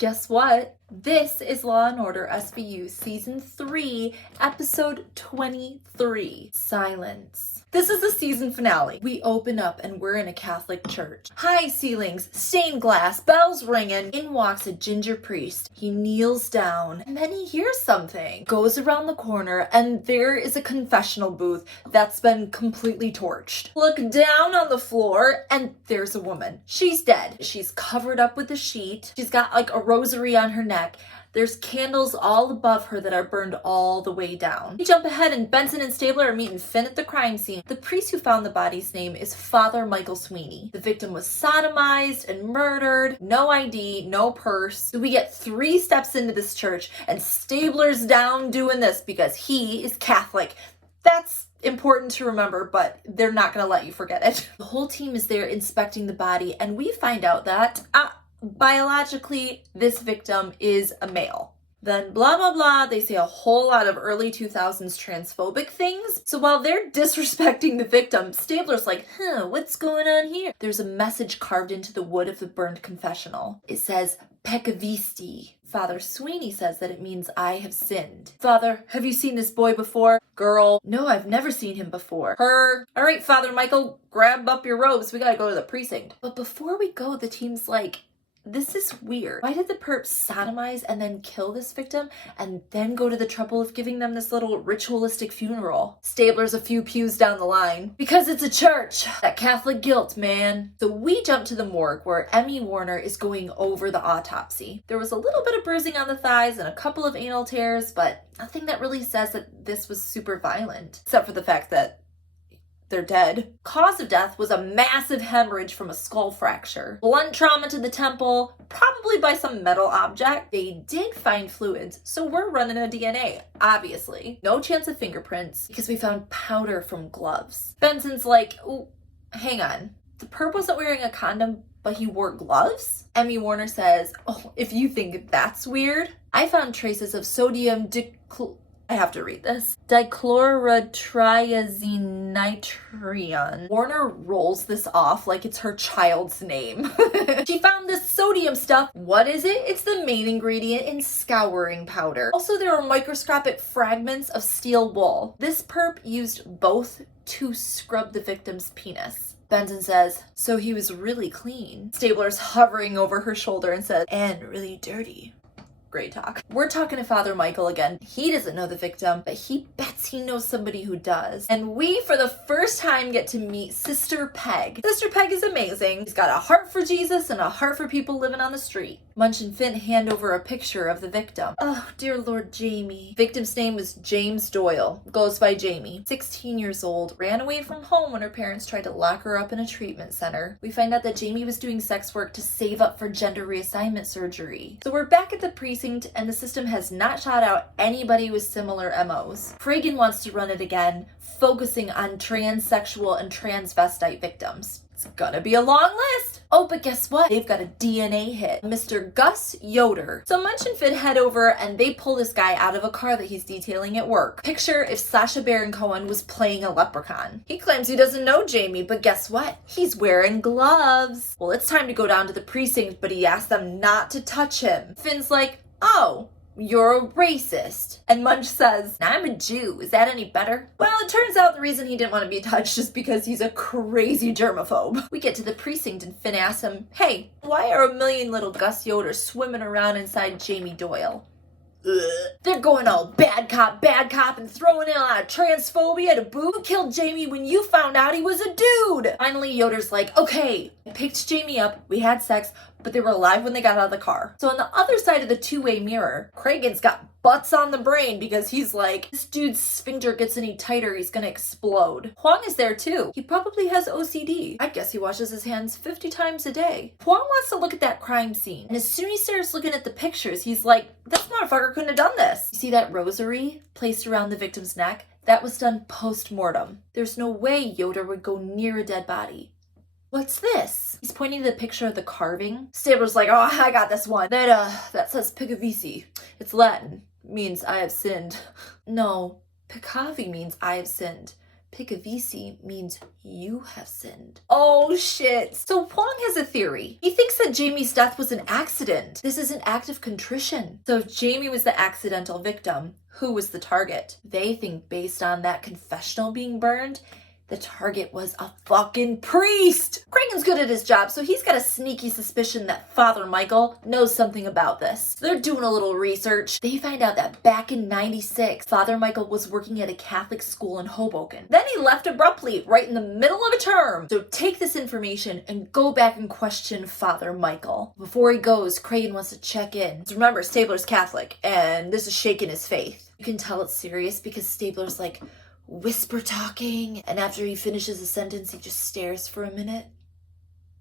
Guess what? This is Law & Order SVU Season 3, Episode 23, Silence. This is the season finale. We open up and we're in a Catholic church. High ceilings, stained glass, bells ringing. In walks a ginger priest. He kneels down and then he hears something. Goes around the corner and there is a confessional booth that's been completely torched. Look down on the floor and there's a woman. She's dead. She's covered up with a sheet. She's got like a rosary on her neck. There's candles all above her that are burned all the way down. We jump ahead and Benson and Stabler are meeting Finn at the crime scene. The priest who found the body's name is Father Michael Sweeney. The victim was sodomized and murdered. No ID, no purse. So we get 3 steps into this church and Stabler's down doing this because he is Catholic. That's important to remember, but they're not going to let you forget it. The whole team is there inspecting the body and we find out that biologically, this victim is a male. Then blah, blah, blah, they say a whole lot of early 2000s transphobic things. So while they're disrespecting the victim, Stabler's like, what's going on here? There's a message carved into the wood of the burned confessional. It says, Peccavisti. Father Sweeney says that it means I have sinned. Father, have you seen this boy before? Girl, no, I've never seen him before. Her, all right, Father Michael, grab up your robes. We gotta go to the precinct. But before we go, the team's like, this is weird. Why did the perp sodomize and then kill this victim and then go to the trouble of giving them this little ritualistic funeral? Stabler's a few pews down the line. Because it's a church. That Catholic guilt, man. So we jump to the morgue where Emmy Warner is going over the autopsy. There was a little bit of bruising on the thighs and a couple of anal tears, but nothing that really says that this was super violent. Except for the fact that they're dead. Cause of death was a massive hemorrhage from a skull fracture. Blunt trauma to the temple, probably by some metal object. They did find fluids, so we're running a DNA, obviously. No chance of fingerprints, because we found powder from gloves. Benson's like, oh, hang on. The perp wasn't wearing a condom, but he wore gloves? Emmy Warner says, oh, if you think that's weird. I found traces of sodium I have to read this. Dichlorotriazinitrion. Warner rolls this off like it's her child's name. She found this sodium stuff. What is it? It's the main ingredient in scouring powder. Also, there are microscopic fragments of steel wool. This perp used both to scrub the victim's penis. Benson says, so he was really clean. Stabler's hovering over her shoulder and says, and really dirty. Great talk. We're talking to Father Michael again. He doesn't know the victim, but he bets he knows somebody who does. And we, for the first time, get to meet Sister Peg. Sister Peg is amazing. She's got a heart for Jesus and a heart for people living on the street. Munch and Finn hand over a picture of the victim. Oh, dear Lord Jamie. Victim's name was James Doyle. Goes by Jamie. 16 years old. Ran away from home when her parents tried to lock her up in a treatment center. We find out that Jamie was doing sex work to save up for gender reassignment surgery. So we're back at the precinct and the system has not shot out anybody with similar MOs. Cragen wants to run it again, focusing on transsexual and transvestite victims. It's gonna be a long list. Oh, but guess what? They've got a DNA hit. Mr. Gus Yoder. So Munch and Finn head over and they pull this guy out of a car that he's detailing at work. Picture if Sacha Baron Cohen was playing a leprechaun. He claims he doesn't know Jamie, but guess what? He's wearing gloves. Well, it's time to go down to the precinct, but he asks them not to touch him. Finn's like, oh, you're a racist. And Munch says, I'm a Jew. Is that any better? Well, it turns out the reason he didn't want to be touched is because he's a crazy germaphobe. We get to the precinct and Finn asks him, hey, why are a million little Gus Yoder swimming around inside Jamie Doyle? They're going all bad cop, and throwing in a lot of transphobia to boot. Who killed Jamie when you found out he was a dude? Finally, Yoder's like, okay, I picked Jamie up, we had sex, but they were alive when they got out of the car. So on the other side of the two-way mirror, Cragen's got butts on the brain because he's like, this dude's sphincter gets any tighter, he's gonna explode. Huang is there too. He probably has OCD. I guess he washes his hands 50 times a day. Huang wants to look at that crime scene. And as soon as he starts looking at the pictures, he's like, this motherfucker couldn't have done this. You see that rosary placed around the victim's neck? That was done post-mortem. There's no way Yoder would go near a dead body. What's this? He's pointing to the picture of the carving. Stabler's like, oh, I got this one. That says Peccavici. It's Latin. Means I have sinned. No, Peccavi means I have sinned. Picavisi means you have sinned. Oh shit. So Huang has a theory. He thinks that Jamie's death was an accident. This is an act of contrition. So if Jamie was the accidental victim, who was the target? They think based on that confessional being burned, the target was a fucking priest. Cragen's good at his job, so he's got a sneaky suspicion that Father Michael knows something about this. So they're doing a little research. They find out that back in '96, Father Michael was working at a Catholic school in Hoboken. Then he left abruptly, right in the middle of a term. So take this information and go back and question Father Michael. Before he goes, Cragen wants to check in. So remember, Stabler's Catholic, and this is shaking his faith. You can tell it's serious because Stabler's like, whisper talking, and after he finishes a sentence, he just stares for a minute.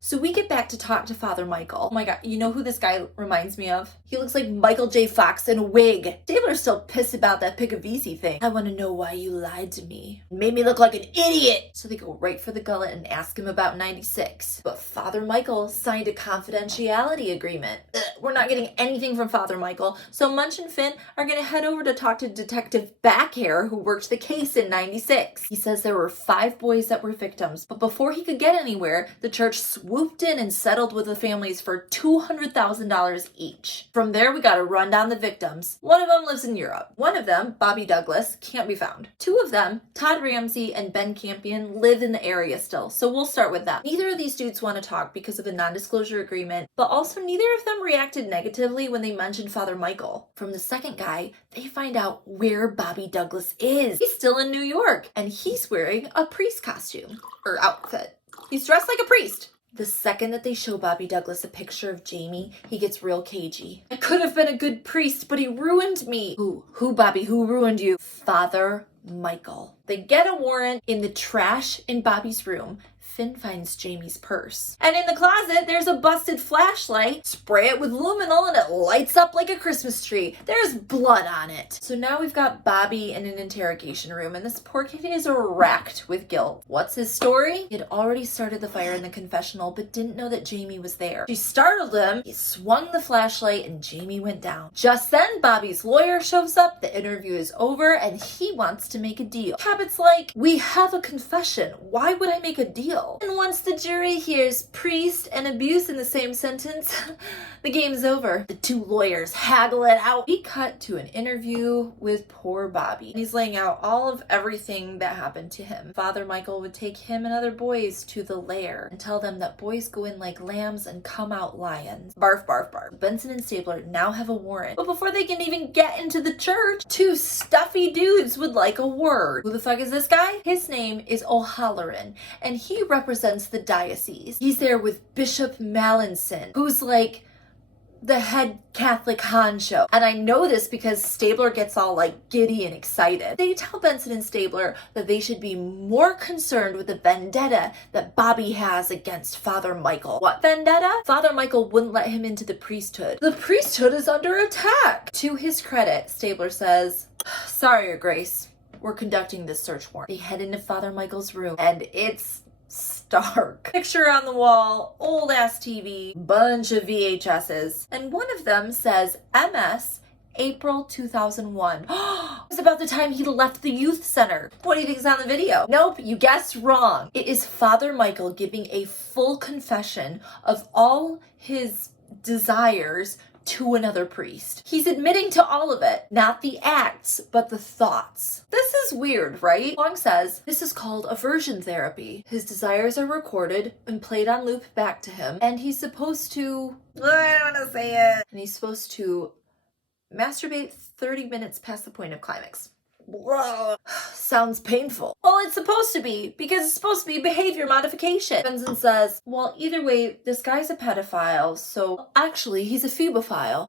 So we get back to talk to Father Michael. Oh my god, you know who this guy reminds me of? He looks like Michael J. Fox in a wig. Stabler's still pissed about that Picavisi thing. I want to know why you lied to me. Made me look like an idiot. So they go right for the gullet and ask him about '96. But Father Michael signed a confidentiality agreement. We're not getting anything from Father Michael, so Munch and Finn are going to head over to talk to Detective Backhair, who worked the case in '96. He says there were 5 boys that were victims, but before he could get anywhere, the church swooped in and settled with the families for $200,000 each. From there, we got to run down the victims. One of them lives in Europe. One of them, Bobby Douglas, can't be found. 2 of them, Todd Ramsey and Ben Campion, live in the area still, so we'll start with them. Neither of these dudes want to talk because of a non-disclosure agreement, but also neither of them reacted negatively when they mentioned Father Michael. From the second guy, they find out where Bobby Douglas is. He's still in New York, and he's wearing a priest costume, or outfit. He's dressed like a priest. The second that they show Bobby Douglas a picture of Jamie, he gets real cagey. I could have been a good priest, but he ruined me. Who, Bobby? Who ruined you? Father Michael. They get a warrant in the trash in Bobby's room. Finn finds Jamie's purse. And in the closet, there's a busted flashlight. Spray it with luminol and it lights up like a Christmas tree. There's blood on it. So now we've got Bobby in an interrogation room, and this poor kid is racked with guilt. What's his story? He had already started the fire in the confessional, but didn't know that Jamie was there. She startled him. He swung the flashlight and Jamie went down. Just then, Bobby's lawyer shows up. The interview is over and he wants to make a deal. Cabot's like, we have a confession. Why would I make a deal? And once the jury hears priest and abuse in the same sentence, the game's over. The 2 lawyers haggle it out. We cut to an interview with poor Bobby. He's laying out all of everything that happened to him. Father Michael would take him and other boys to the lair and tell them that boys go in like lambs and come out lions. Barf, barf, barf. Benson and Stabler now have a warrant. But before they can even get into the church, 2 stuffy dudes would like a word. Who the fuck is this guy? His name is O'Halloran, and he represents the diocese. He's there with Bishop Mallinson, who's like the head Catholic honcho. And I know this because Stabler gets all like giddy and excited. They tell Benson and Stabler that they should be more concerned with the vendetta that Bobby has against Father Michael. What vendetta? Father Michael wouldn't let him into the priesthood. The priesthood is under attack. To his credit, Stabler says, sorry, Your Grace, we're conducting this search warrant. They head into Father Michael's room, and it's stark. Picture on the wall, old ass TV, bunch of VHSs, and one of them says MS April 2001. It was about the time he left the youth center. What do you think is on the video? Nope, you guessed wrong. It is Father Michael giving a full confession of all his desires to another priest. He's admitting to all of it, not the acts, but the thoughts. This is weird, right? Huang says this is called aversion therapy. His desires are recorded and played on loop back to him, and he's supposed to, I don't want to say it, and he's supposed to masturbate 30 minutes past the point of climax. Sounds painful. Well, it's supposed to be, because it's supposed to be behavior modification. Benson says, well, either way, this guy's a pedophile, so actually he's a phobophile.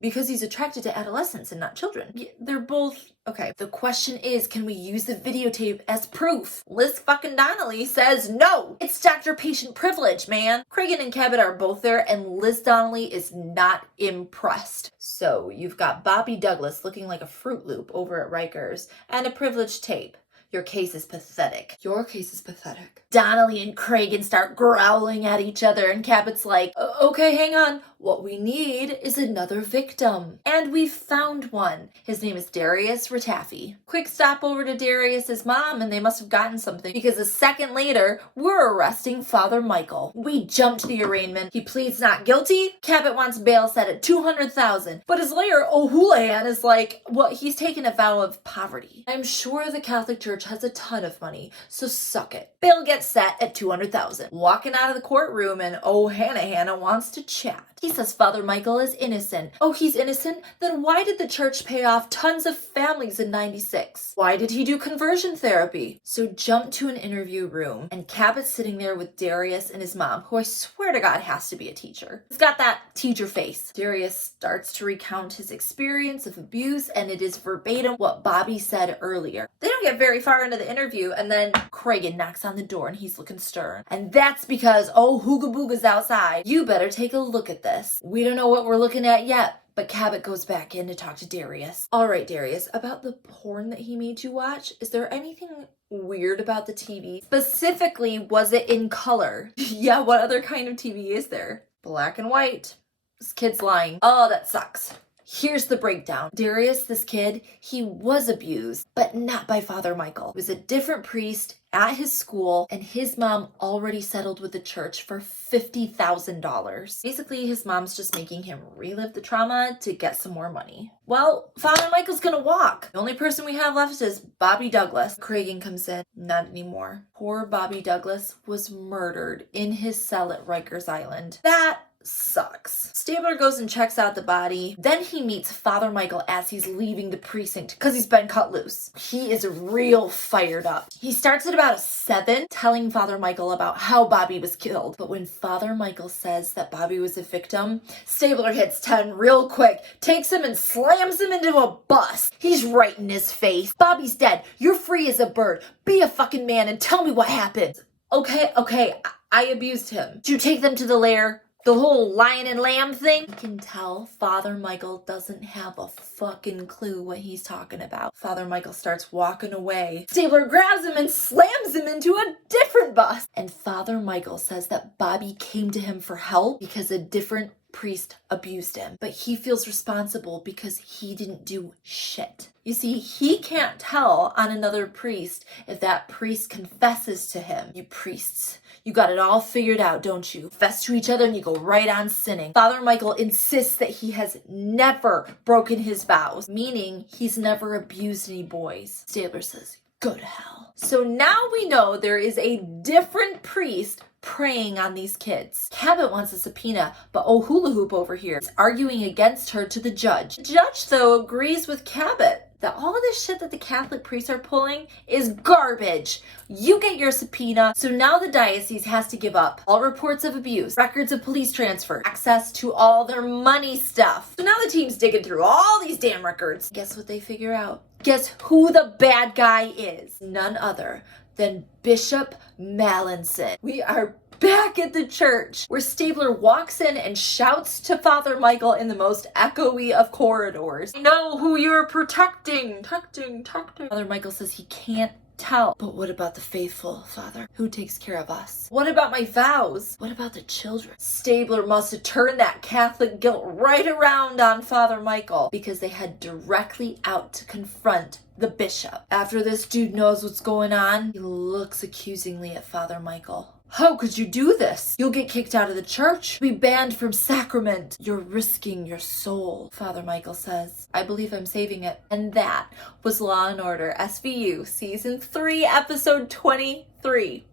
Because he's attracted to adolescents and not children. They're both, okay. The question is, can we use the videotape as proof? Liz fucking Donnelly says no. It's doctor-patient privilege, man. Cragen and Cabot are both there, and Liz Donnelly is not impressed. So you've got Bobby Douglas looking like a Fruit Loop over at Rikers, and a privileged tape. Your case is pathetic. Your case is pathetic. Donnelly and Cragen start growling at each other, and Cabot's like, okay, hang on. What we need is another victim. And we've found one. His name is Darius Ratafi. Quick stop over to Darius's mom, and they must have gotten something, because a second later, we're arresting Father Michael. We jump to the arraignment. He pleads not guilty. Cabot wants bail set at $200,000. But his lawyer, O'Houlihan, is like, well, he's taken a vow of poverty. I'm sure the Catholic Church has a ton of money, so suck it. Bail gets set at $200,000. Walking out of the courtroom, and Hannah wants to chat. He says Father Michael is innocent. Oh, he's innocent? Then why did the church pay off tons of families in '96? Why did he do conversion therapy? So jump to an interview room, and Cabot's sitting there with Darius and his mom, who I swear to God has to be a teacher. He's got that teacher face. Darius starts to recount his experience of abuse, and it is verbatim what Bobby said earlier. They don't get very far into the interview, and then Cragen knocks on the door, and he's looking stern. And that's because, Hooga Booga's outside. You better take a look at this. We don't know what we're looking at yet, but Cabot goes back in to talk to Darius. All right, Darius, about the porn that he made you watch, is there anything weird about the TV? Specifically, was it in color? Yeah, what other kind of TV is there? Black and white. This kid's lying. Oh, that sucks. Here's the breakdown. Darius, this kid, he was abused, but not by Father Michael. It was a different priest at his school, and his mom already settled with the church for $50,000. Basically, his mom's just making him relive the trauma to get some more money. Well, Father Michael's gonna walk. The only person we have left is Bobby Douglas. Cragen comes in. Not anymore. Poor Bobby Douglas was murdered in his cell at Rikers Island. That sucks. Stabler goes and checks out the body. Then he meets Father Michael as he's leaving the precinct because he's been cut loose. He is real fired up. He starts at about a 7, telling Father Michael about how Bobby was killed. But when Father Michael says that Bobby was a victim, Stabler hits 10 real quick, takes him and slams him into a bus. He's right in his face. Bobby's dead. You're free as a bird. Be a fucking man and tell me what happened. Okay, I abused him. Did you take them to the lair? The whole lion and lamb thing? You can tell Father Michael doesn't have a fucking clue what he's talking about. Father Michael starts walking away. Stabler grabs him and slams him into a different bus. And Father Michael says that Bobby came to him for help because a different priest abused him. But he feels responsible because he didn't do shit. You see, he can't tell on another priest if that priest confesses to him. You priests, you got it all figured out, don't you? Confess to each other and you go right on sinning. Father Michael insists that he has never broken his vows, meaning he's never abused any boys. Stabler says, go to hell. So now we know there is a different priest preying on these kids. Cabot wants a subpoena, but Hula Hoop over here is arguing against her to the judge. The judge, though, agrees with Cabot that all of this shit that the Catholic priests are pulling is garbage. You get your subpoena, so now the diocese has to give up all reports of abuse, records of police transfer, access to all their money stuff. So now the team's digging through all these damn records. Guess what they figure out? Guess who the bad guy is? None other than Bishop Mallinson. We are back at the church, where Stabler walks in and shouts to Father Michael in the most echoey of corridors. I know who you're protecting. Father Michael says he can't tell. But what about the faithful, Father? Who takes care of us? What about my vows? What about the children? Stabler must have turned that Catholic guilt right around on Father Michael because they head directly out to confront the bishop. After this dude knows what's going on, he looks accusingly at Father Michael. How could you do this? You'll get kicked out of the church. Be banned from sacrament. You're risking your soul, Father Michael says. I believe I'm saving it. And that was Law & Order SVU Season 3, Episode 23.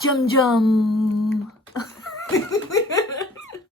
Jum jum.